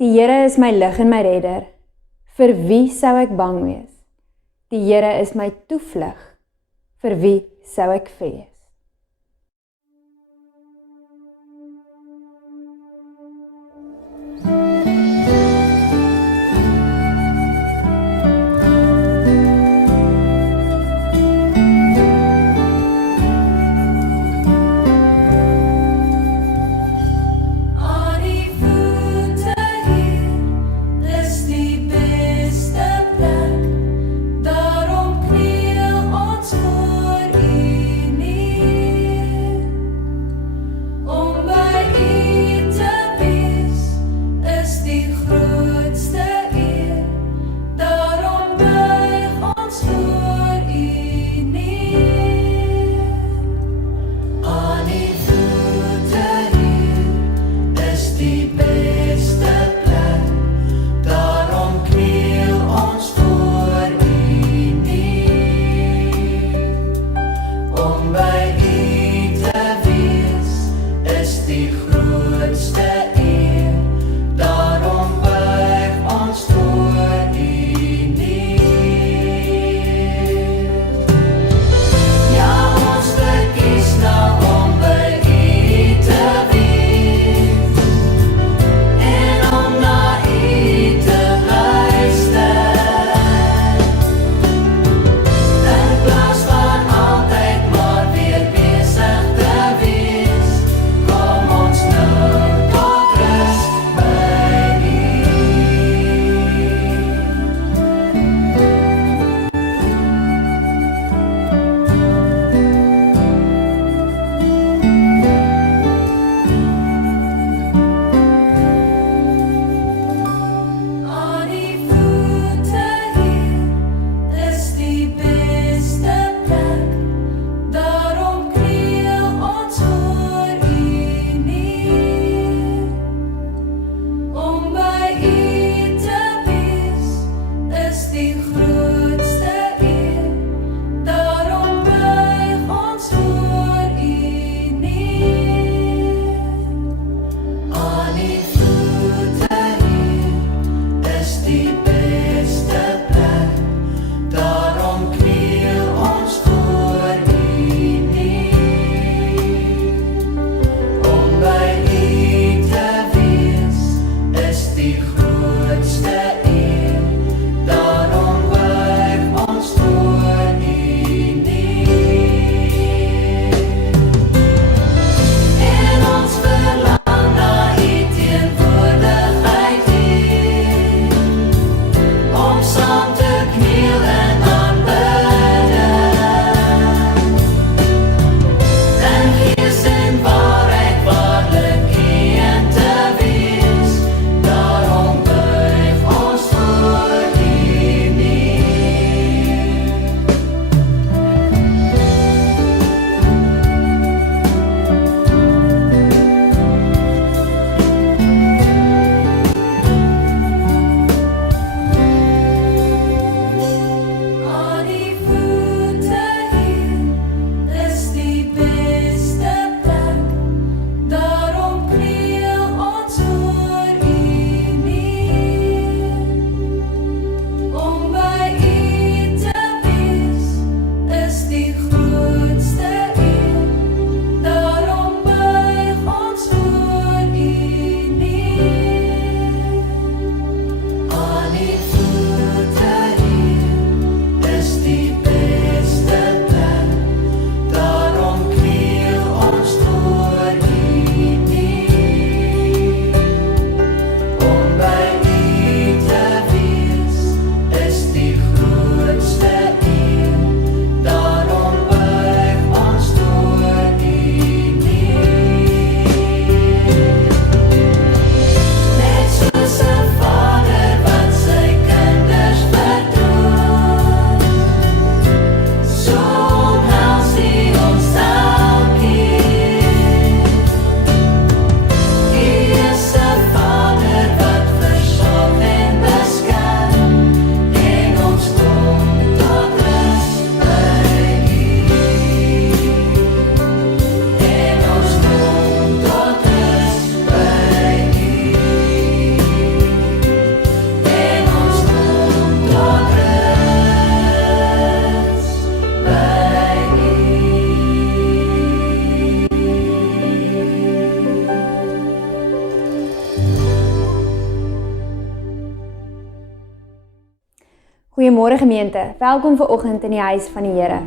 Die Here is my lig en my redder. Vir wie sou ek bang wees? Die Here is my toevlug. Vir wie sou ek vrees? Daarom kniel ons voor U. Goeiemôre gemeente, welkom vanoggend in die huis van die Here.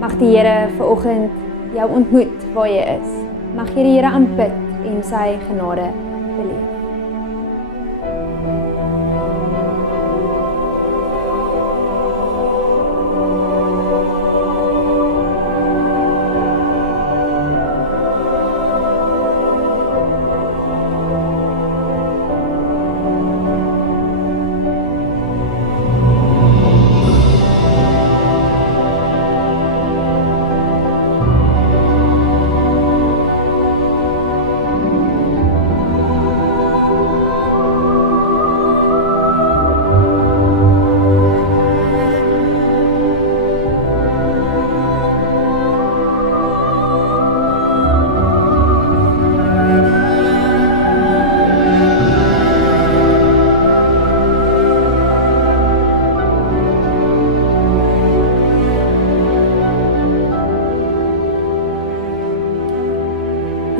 Mag die Here vanoggend jou ontmoet waar jy is. Mag jy die Here aanbid en sy genade beleef.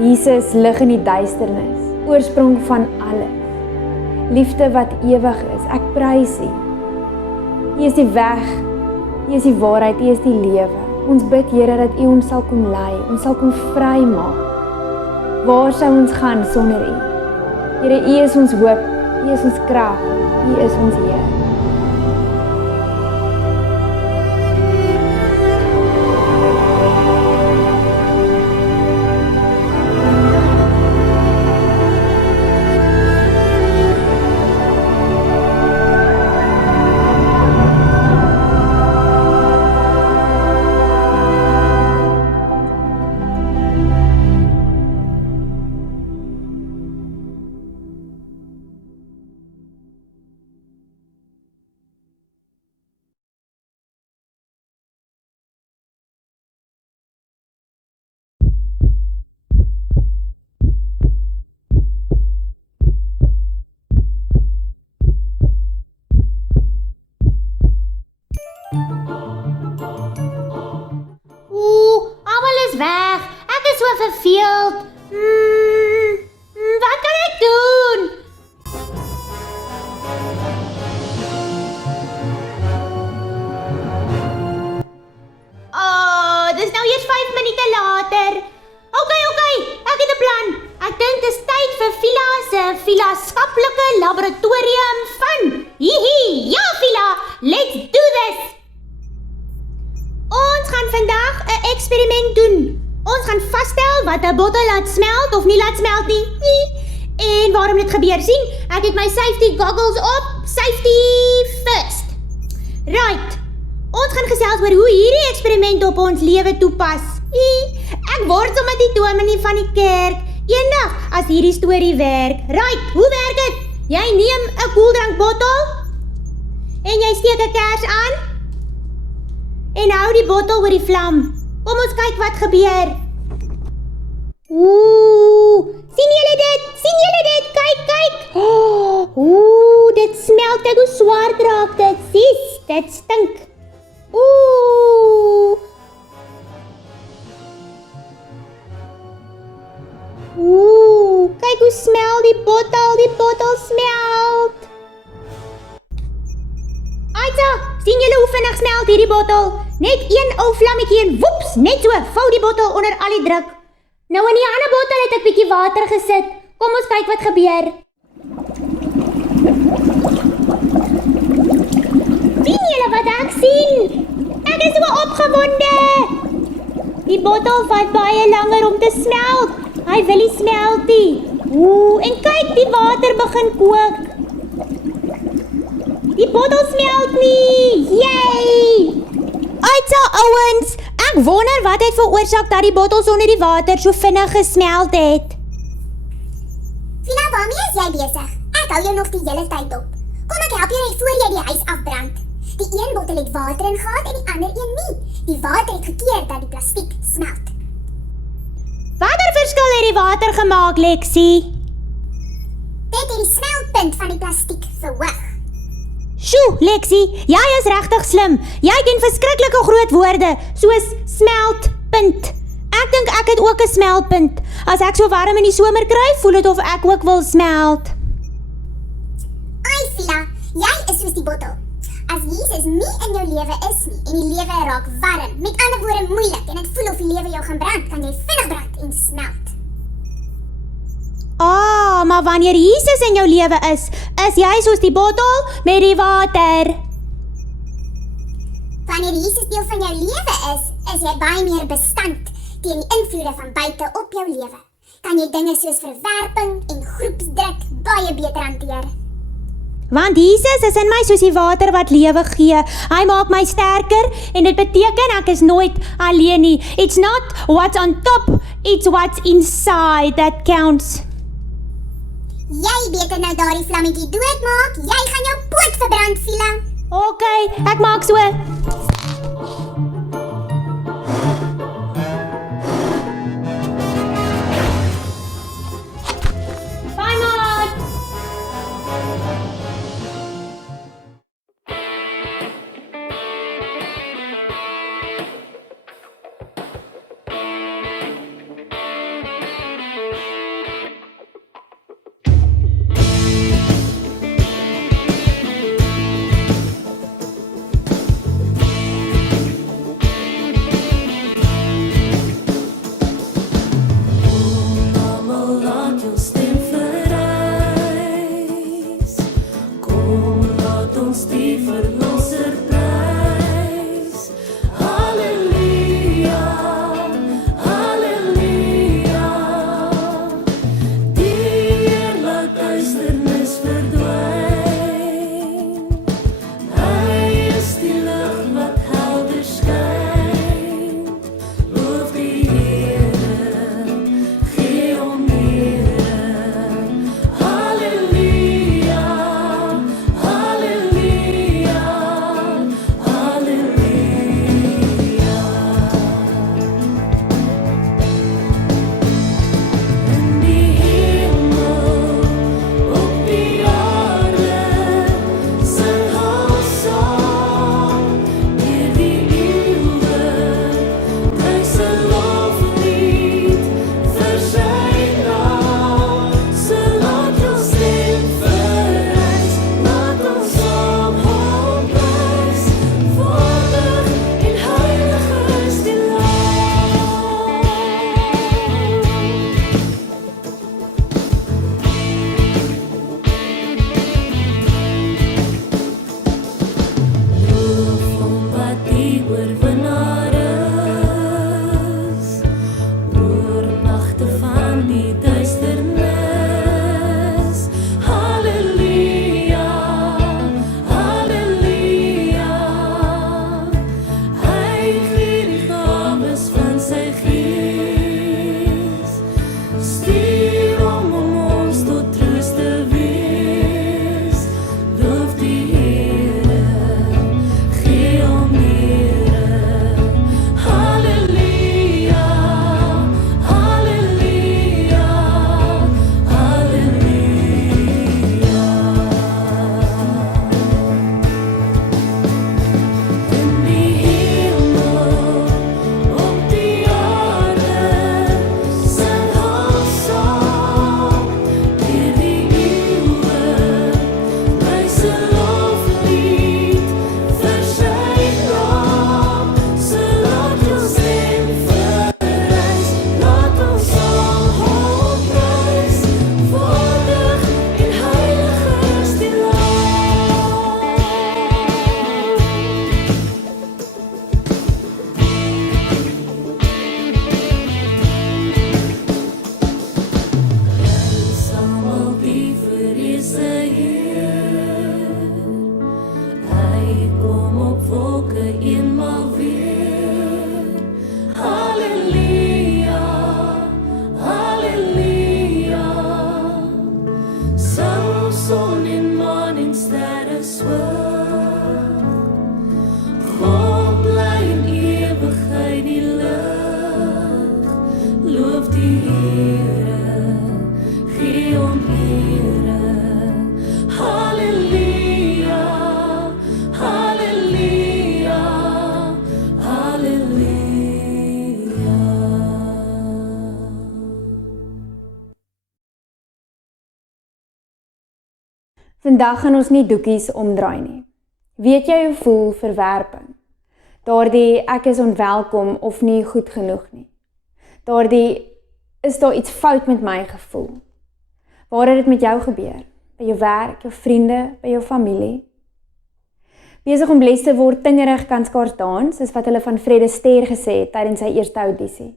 Jesus lig in die duisternis, oorsprong van alles. Liefde wat ewig is, ek prys U. U is die weg, U is die waarheid, U is die lewe. Ons bid Here dat U ons sal kom lei, ons sal kom vrymaak. Waar sou ons gaan sonder U? Here, U is ons hoop, U is ons krag, U is ons Heer. Almal is weg. Ek is so verveeld. Wat kan ek doen? Dis nou eers 5 minute later. Okay, ek het 'n plan. Ek dink dis tyd vir Vila se filosofiese laboratorium van. Hihi, ja Vila, let's do this. Ons gaan vandag 'n eksperiment doen. Ons gaan vasstel wat 'n bottel laat smelt of nie laat smelt nie. En waarom dit gebeur, sien? Ek het my safety goggles op. Safety first. Right. Ons gaan gesels oor hoe hierdie eksperiment op ons lewe toepas. Ek word sommer die dominee van die kerk. Eendag as hierdie storie werk. Right, hoe werk dit? Jy neem 'n koeldrankbottel en jy steek 'n kers aan. En hou die bottel oor die vlam. Kom ons kyk wat gebeur. Sien julle dit? Kyk. Dit smelt, kyk hoe swart raak dit. Sis, dit stink. Kyk hoe smelt die bottel smelt. Aita, sien julle hoe vinnig smelt hierdie bottel? Net een ou vlammetjie en woeps, net so, vou die bottel onder al die druk. Nou in die ander bottel het ek bietjie water gesit. Kom ons kyk wat gebeur. Sien julle wat ek sien? Ek is so opgewonde. Die bottel vat baie langer om te smelt. Hy wil nie smelt nie. En kyk, die water begin kook. Die bottel smelt nie. Yay! Aitsa ouens, ek wonder wat het veroorsaak dat die bottel sonder die water so vinnig gesmelt het. Vila, waarmee is jy besig? Ek hou jou nog die hele tyd op. Kom ek help jou net voor jy die huis afbrand. Die een bottel het water in gehad en die ander een nie. Die water het gekeer dat die plastiek smelt. Watter verskil het die water gemaak, Lexie? Dit het die smeltpunt van die plastiek verhoog. Sjoe, Lexie, jy is regtig slim. Jy ken verskriklike groot woorde, soos smeltpunt. Ek dink ek het ook 'n smeltpunt. As ek so warm in die somer kry, voel dit of ek ook wil smelt. Ai, Vila, jy is soos die bottel. As Jesus nie in jou lewe is nie en die lewe raak warm, met ander woorde moeilik en dit voel of die lewe jou gaan brand, kan jy vinnig brand en smelt. Maar wanneer Jesus in jou lewe is jy soos die bottel met die water. Wanneer Jesus deel van jou lewe is jy baie meer bestand teen die invloede van buite op jou lewe. Kan jy dinge soos verwerping en groepsdruk baie beter hanteer. Want Jesus is in my soos die water wat lewe gee. Hy maak my sterker en dit beteken ek is nooit alleen nie. It's not what's on top, it's what's inside that counts. Jy beter nou daardie vlammetjie doodmaak, jy gaan jou poot verbrand, Fila. Okay, ek maak so. Bye, Maat. Vandag gaan ons nie doekies omdraai nie. Weet jy hoe voel verwerping? Daardie ek is onwelkom of nie goed genoeg nie. Daardie is daar iets fout met my gevoel. Waar het dit met jou gebeur? By jou werk, jou vriende, by jou familie? Besig om bles te word, tingerig kan skaars dans, is wat hulle van Fred Astaire gesê het tydens sy eerste audisie.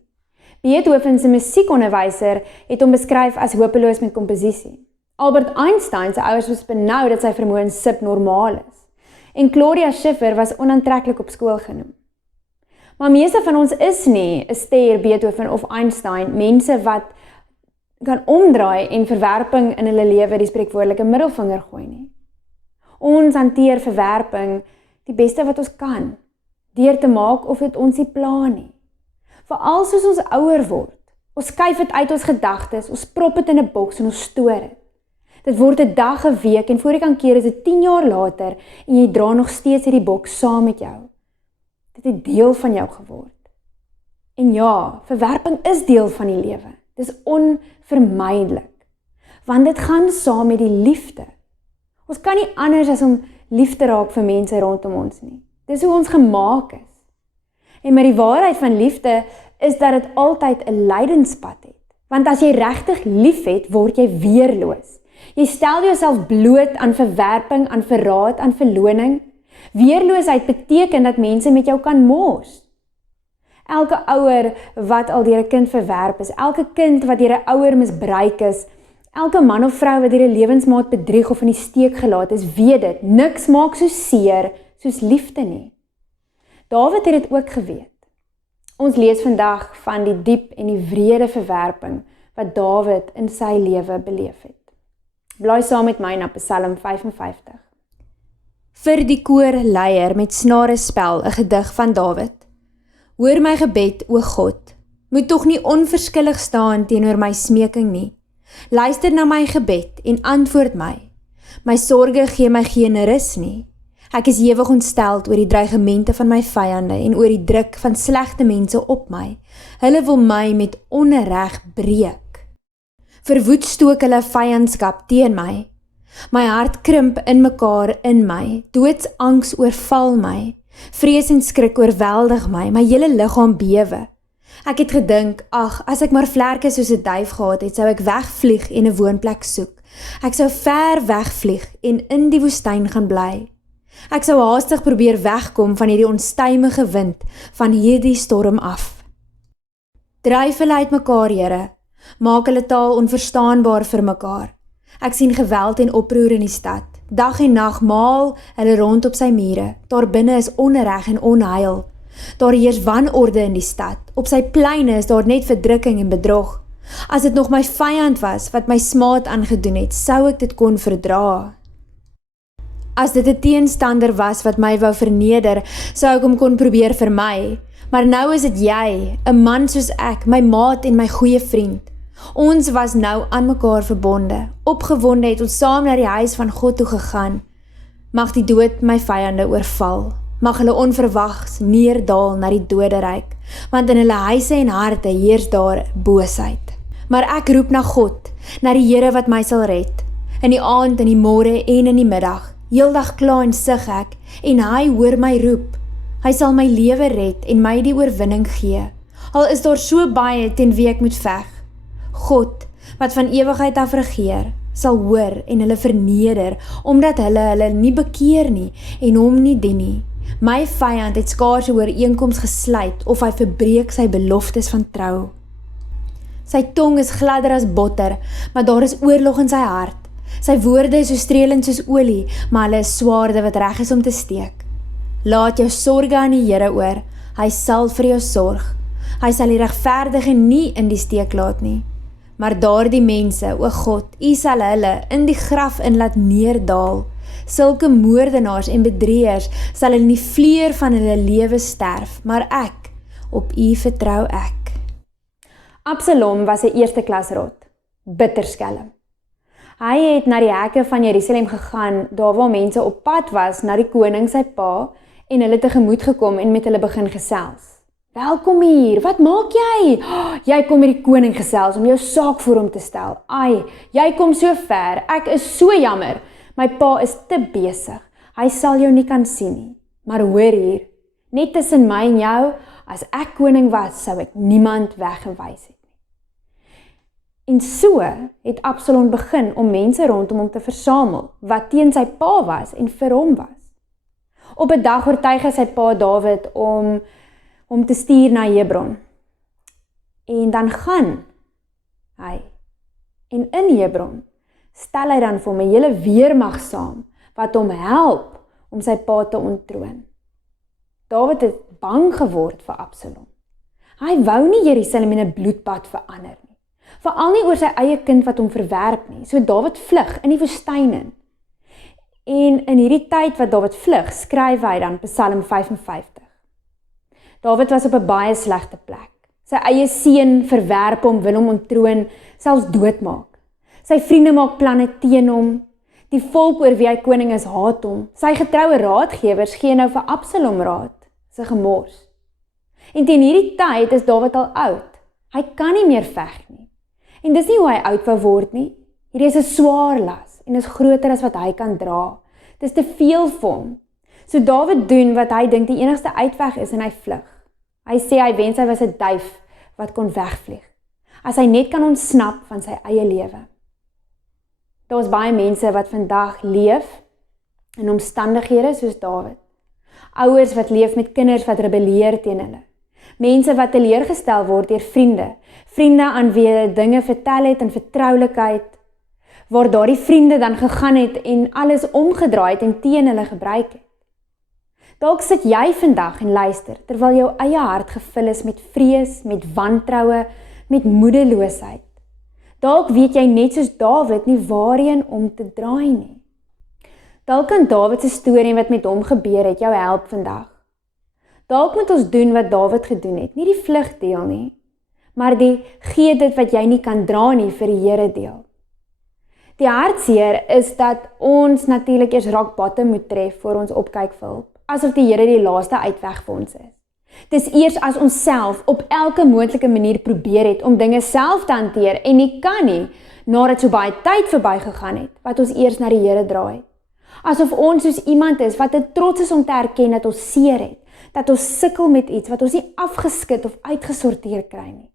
Beethoven se musiekonderwyser het hom beskryf as hopeloos met komposisie. Albert Einstein se ouers was benou dat sy vermoëns subnormaal is. En Claudia Schiffer was onaantreklik op skool genoem. Maar meeste van ons is nie Astaire, Beethoven of Einstein, mense wat kan omdraai en verwerping in hulle lewe die spreekwoordelike middelvinger gooi nie. Ons hanteer verwerping die beste wat ons kan, deur te maak of dit ons nie pla nie. Veral soos ons ouer word, ons skuif dit uit ons gedagtes, ons prop dit in 'n boks en ons stoor dit. Dit word 'n dag, 'n week en voor jy kan keer is dit 10 jaar later en jy dra nog steeds hierdie boks saam met jou. Dit het deel van jou geword. En ja, verwerping is deel van die lewe. Dis onvermydelik, want dit gaan saam met die liefde. Ons kan nie anders as om lief te raak vir mense rondom ons nie. Dis hoe ons gemaak is. En met die waarheid van liefde is dat dit altyd 'n lydenspad het. Want as jy regtig lief het, word jy weerloos. Jy stel jouself bloot aan verwerping, aan verraad, aan verloning. Weerloosheid beteken dat mense met jou kan mors. Elke ouer wat al deur 'n kind verwerp is, elke kind wat deur 'n ouer misbruik is, elke man of vrou wat deur 'n lewensmaat bedrieg of in die steek gelaat is, weet dit, niks maak so seer soos liefde nie. Dawid het dit ook geweet. Ons lees vandag van die diep en die wrede verwerping wat Dawid in sy lewe beleef het. Blaai saam met my na Psalm 55. Vir die koorleier met snare spel, 'n gedig van Dawid. Hoor my gebed, o God, moet tog nie onverskillig staan teenoor my smeking nie. Luister na my gebed en antwoord my. My sorge gee my geen rus nie. Ek is ewig ontsteld oor die dreigemente van my vyande en oor die druk van slegte mense op my. Hulle wil my met onreg breek. Verwoed stook hulle vyandskap teen my. My hart krimp in mekaar in my. Doodsangs oorval my. Vrees en skrik oorweldig my. My hele liggaam bewe. Ek het gedink, ag, as ek maar vlerke soos 'n duif gehad het, sou ek wegvlieg en 'n woonplek soek. Ek sou ver wegvlieg en in die woestyn gaan bly. Ek sou haastig probeer wegkom van hierdie onstuimige wind, van hierdie storm af. Dryf hulle uit mekaar, Here. Maak hulle taal onverstaanbaar vir mekaar. Ek sien geweld en oproer in die stad. Dag en nag maal hulle rond op sy mure. Daar binne is onreg en onheil. Daar heers wanorde in die stad. Op sy pleine is daar net verdrukking en bedrog. As dit nog my vyand was wat my smaad aangedoen het, sou ek dit kon verdra. As dit 'n teenstander was wat my wou verneder, sou ek hom kon probeer vermy. Maar nou is dit jy, 'n man soos ek, my maat en my goeie vriend. Ons was nou aan mekaar verbonde. Opgewonde het ons saam na die huis van God toe gegaan. Mag die dood my vyande oorval. Mag hulle onverwags neerdal na die doderyk, want in hulle huise en harte heers daar boosheid. Maar ek roep na God, na die Here wat my sal red. In die aand, in die môre en in die middag. Heeldag kla en sug ek, en hy hoor my roep. Hy sal my lewe red en my die oorwinning gee. Al is daar so baie teen wie ek moet veg. God, wat van ewigheid af regeer, sal hoor en hulle verneder, omdat hulle nie bekeer nie en hom nie dien nie. My vyand het skaars 'n ooreenkoms gesluit of hy verbreek sy beloftes van trou. Sy tong is gladder as botter, maar daar is oorlog in sy hart. Sy woorde is so strelend soos olie, maar hulle is swaarde wat reg is om te steek. Laat jou sorge aan die Here oor, hy sal vir jou sorg. Hy sal die regverdige nie in die steek laat nie. Maar daardie mense, o God, U sal hulle in die graf in laat neerdal. Sulke moordenaars en bedrieërs sal in die vleuer van hulle lewe sterf, maar ek, op U vertrou ek. Absalom was 'n eerste klas rot, bitter skelm. Hy het na die hekke van Jerusalem gegaan, daar waar mense op pad was na die koning sy pa, en hulle tegemoet gekom en met hulle begin gesels. Welkom hier, wat maak jy? Jy kom met die koning gesels om jou saak voor hom te stel. Ai, jy kom so ver, ek is so jammer. My pa is te besig. Hy sal jou nie kan sien nie, maar hoor hier, net tussen my en jou, as ek koning was, sou ek niemand weggewys het nie. En so het Absalom begin om mense rondom hom te versamel, wat teen sy pa was en vir hom was. Op 'n dag oortuig hy sy pa Dawid om hom te stuur na Hebron. En dan gaan hy. En in Hebron stel hy dan vir hom 'n hele weermag saam, wat hom help om sy pa te ontroon. Dawid het bang geword vir Absalom. Hy wou nie Jerusalem in 'n bloedbad verander nie. Veral nie oor sy eie kind wat hom verwerp nie. So Dawid vlug in die woestyn in. En in hierdie tyd wat Dawid vlug, skryf hy dan Psalm 55. Dawid was op 'n baie slegte plek. Sy eie seun verwerp hom, wil hom ontroon, selfs doodmaak. Sy vriende maak planne teen hom. Die volk oor wie hy koning is, haat hom. Sy getroue raadgewers gee nou vir Absalom raad. Sy gemors. En teen hierdie tyd is Dawid al oud. Hy kan nie meer veg nie. En dis nie hoe hy oud wou word nie. Hierdie is 'n swaar las en is groter as wat hy kan dra. Dis te veel vir hom. So Dawid doen wat hy dink die enigste uitweg is en hy vlug. Hy sê hy wens hy was 'n duif wat kon wegvlieg. As hy net kan ontsnap van sy eie lewe. Daar is baie mense wat vandag leef in omstandighede soos Dawid. Ouers wat leef met kinders wat rebelleer teen hulle. Mense wat teleurgestel word deur vriende. Vriende aan wie hulle dinge vertel het in vertroulikheid, waar daardie vriende dan gegaan het en alles omgedraai het en teen hulle gebruik het. Dalk sit jy vandag en luister, terwyl jou eie hart gevul is met vrees, met wantroue, met moedeloosheid. Dalk weet jy net soos Dawid nie waarheen om te draai nie. Dalk kan Dawid se storie wat met hom gebeur het jou help vandag. Dalk moet ons doen wat Dawid gedoen het, nie die vlug deel nie, maar die gee dit wat jy nie kan dra nie vir die Here deel. Die hartseer is dat ons natuurlik eers rock bottom moet tref voor ons opkyk vir hulp, asof die Here die laaste uitweg vir ons is. Dis eers as ons self op elke moontlike manier probeer het om dinge self te hanteer en nie kan nie, nadat so baie tyd verbygegaan het, wat ons eers na die Here draai. Asof ons soos iemand is wat te trots is om te erken dat ons seer het, dat ons sukkel met iets wat ons nie afgeskit of uitgesorteer kry nie.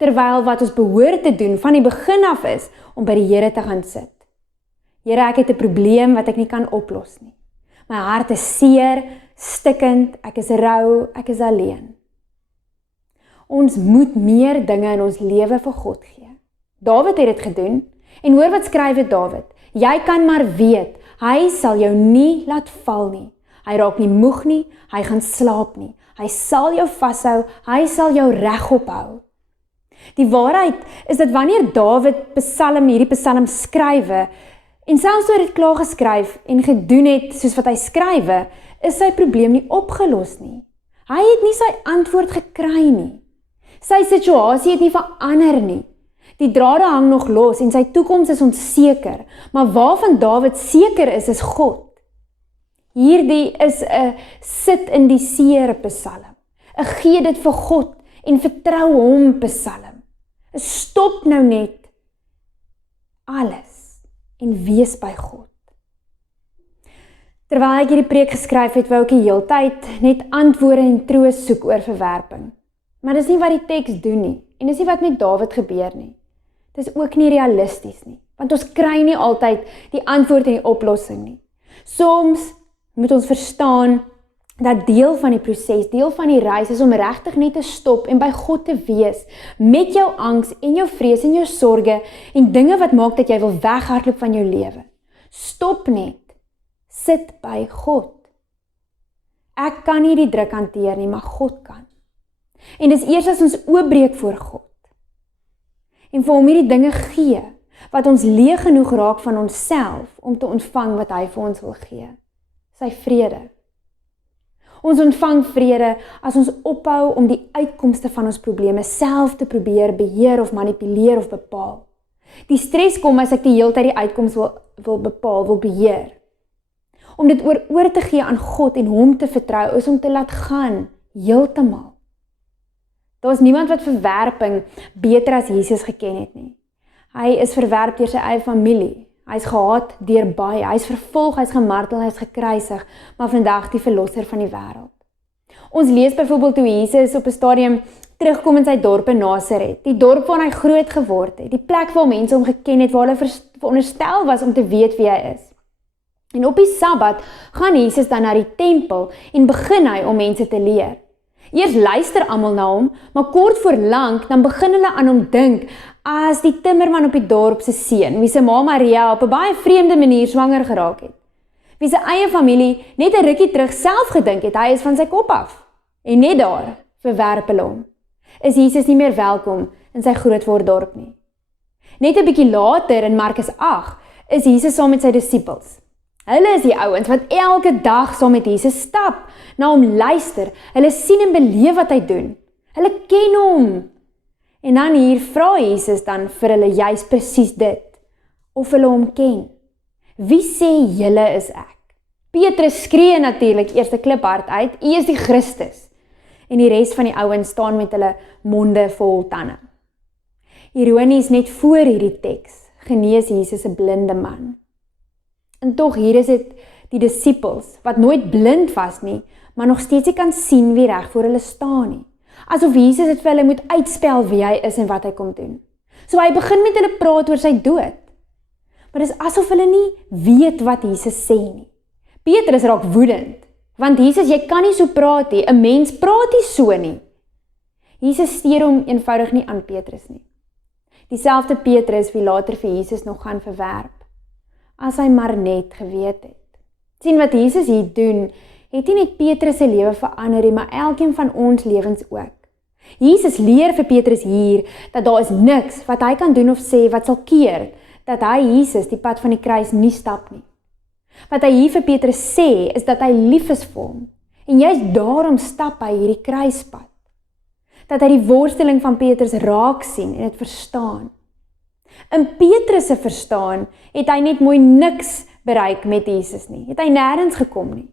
Terwyl wat ons behoort te doen van die begin af is om by die Here te gaan sit. Here, ek het 'n probleem wat ek nie kan oplos nie. My hart is seer, stikkend, ek is rou, ek is alleen. Ons moet meer dinge in ons lewe vir God gee. Dawid het dit gedoen, en hoor wat skryf het Dawid, jy kan maar weet, hy sal jou nie laat val nie. Hy raak nie moeg nie, hy gaan slaap nie. Hy sal jou vashou, hy sal jou regop hou. Die waarheid is dat wanneer Dawid hierdie psalm skrywe, en selfs toe hy dit klaar geskryf en gedoen het soos wat hy skrywe, is sy probleem nie opgelos nie. Hy het nie sy antwoord gekry nie. Sy situasie het nie verander nie. Die drade hang nog los en sy toekoms is onseker, maar waarvan Dawid seker is God. Hierdie is 'n sit in die seer psalm, 'n gee dit vir God en vertrou hom psalm. Stop nou net alles en wees by God. Terwyl ek hierdie preek geskryf het, wou ek die heeltyd net antwoorde en troos soek oor verwerping. Maar dis nie wat die teks doen nie, en dis nie wat met Dawid gebeur nie. Dis ook nie realisties nie, want ons kry nie altyd die antwoord en die oplossing nie. Soms moet ons verstaan dat deel van die proses, deel van die reis is om regtig net te stop en by God te wees, met jou angs en jou vrees en jou sorge en dinge wat maak dat jy wil weghardloop van jou lewe. Stop net. Sit by God. Ek kan nie die druk hanteer nie, maar God kan. En dis eers as ons oopbreek voor God en vir hom hierdie dinge gee, wat ons leeg genoeg raak van onsself om te ontvang wat hy vir ons wil gee. Sy vrede. Ons ontvang vrede as ons ophou om die uitkomste van ons probleme self te probeer beheer of manipuleer of bepaal. Die stres kom as ek die hele tyd die uitkoms wil bepaal, wil beheer. Om dit oor te gee aan God en hom te vertrou is om te laat gaan, heeltemal. Daar is niemand wat verwerping beter as Jesus geken het nie. Hy is verwerp deur sy eie familie. Hy's gehaat deur baie, hy's vervolg, hy's gemartel, hy's gekruisig, maar vandag die verlosser van die wêreld. Ons lees byvoorbeeld hoe Jesus op 'n stadium terugkom in sy dorp in Nasaret, die dorp waar hy groot geword het, die plek waar mense hom geken het, waar hulle veronderstel was om te weet wie hy is. En op die Sabbat gaan Jesus dan na die tempel en begin hy om mense te leer. Eers luister almal na hom, maar kort voor lank dan begin hulle aan hom dink as die timmerman op die dorp se seun, wie se ma Maria op 'n baie vreemde manier swanger geraak het. Wie se eie familie net 'n rukkie terug self gedink het hy is van sy kop af. En net daar verwerp hulle hom. Is Jesus nie meer welkom in sy grootword dorp nie. Net 'n bietjie later in Markus 8 is Jesus saam met sy disippels. Hulle is die ouens wat elke dag saam met Jesus stap, na hom luister, hulle sien en beleef wat hy doen. Hulle ken hom. En dan hier vra Jesus dan vir hulle juis presies dit, of hulle hom ken. Wie sê julle is ek? Petrus skree natuurlik eers 'n kliphard uit, U is die Christus. En die res van die ouens staan met hulle monde vol tande. Ironies, net voor hierdie teks genees Jesus 'n blinde man. En tog hier is dit die disippels, wat nooit blind was nie, maar nog steeds nie kan sien wie reg voor hulle staan nie. Asof Jesus het vir hulle moet uitspel wie hy is en wat hy kom doen. So hy begin met hulle praat oor sy dood. Maar dis asof hulle nie weet wat Jesus sê nie. Petrus raak woedend, want Jesus, jy kan nie so praat nie, 'n mens praat nie so nie. Jesus steur hom eenvoudig nie aan Petrus nie. Dieselfde Petrus wie later vir Jesus nog gaan verwerp, as hy maar net geweet het. Sien wat Jesus hier doen, het nie net Petrus se lewe verander nie, maar elkeen van ons lewens ook. Jesus leer vir Petrus hier, dat daar is niks wat hy kan doen of sê wat sal keer, dat hy Jesus die pad van die kruis nie stap nie. Wat hy hier vir Petrus sê, is dat hy lief is vir hom, en juist daarom stap hy hierdie kruispad. Dat hy die worsteling van Petrus raak sien en dit verstaan. In Petrus se verstaan, het hy net mooi niks bereik met Jesus nie, het hy nêrens gekom nie.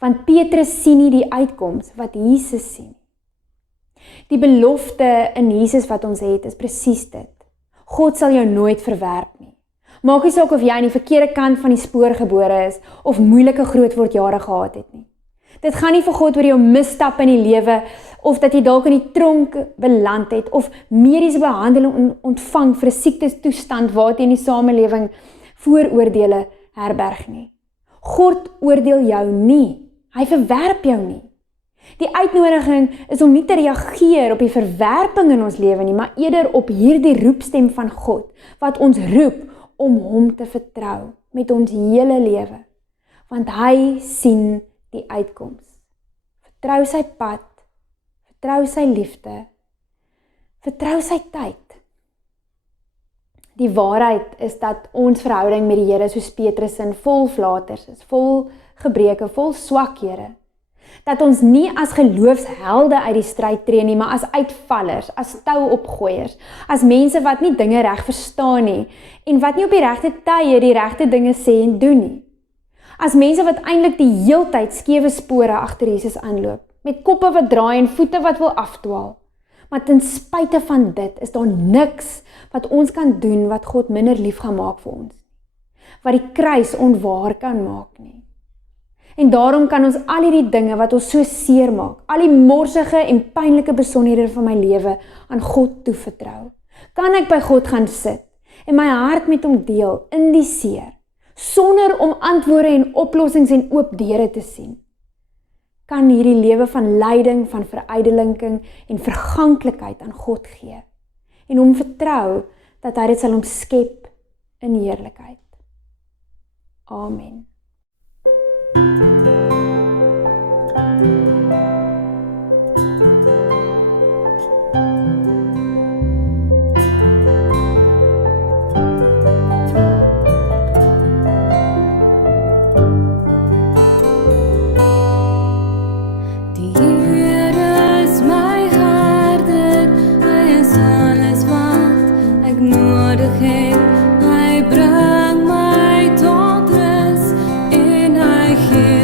Want Petrus sien nie die uitkoms wat Jesus sien. Die belofte in Jesus wat ons het, is presies dit. God sal jou nooit verwerp nie. Maak nie saak of jy aan die verkeerde kant van die spoor gebore is, of moeilike grootwordjare gehad het nie. Dit gaan nie vir God oor jou misstap in die lewe, of dat jy dalk in die tronk beland het, of mediese behandeling ontvang vir 'n siektetoestand waarteen die samelewing vooroordeele herberg nie. God oordeel jou nie, hy verwerp jou nie. Die uitnodiging is om nie te reageer op die verwerping in ons lewe nie, maar eerder op hierdie roepstem van God, wat ons roep om hom te vertrou met ons hele lewe, want hy sien die uitkoms. Vertrou sy pad, vertrou sy liefde, vertrou sy tyd. Die waarheid is dat ons verhouding met die Here soos Petrus in vol flaters is, vol gebreke, vol swakhede. Dat ons nie as geloofshelde uit die stryd tree nie, maar as uitvallers, as touopgooiers, as mense wat nie dinge reg verstaan nie, en wat nie op die regte tye die regte dinge sê en doen nie. As mense wat eintlik die heeltyd skewe spore agter Jesus aanloop, met koppe wat draai en voete wat wil afdwaal. Maar ten spyte van dit is daar niks wat ons kan doen wat God minder lief gaan maak vir ons. Wat die kruis onwaar kan maak nie. En daarom kan ons al hierdie dinge wat ons so seer maak, al die morsige en pynlike besonderhede van my lewe aan God toevertrou. Kan ek by God gaan sit en my hart met hom deel in die seer, sonder om antwoorde en oplossings en oop deure te sien. Kan hierdie lewe van lyding, van verydelinking en verganklikheid aan God gee en hom vertrou dat hy dit sal omskep in heerlikheid. Amen. Hy bring my tot rus en hy gee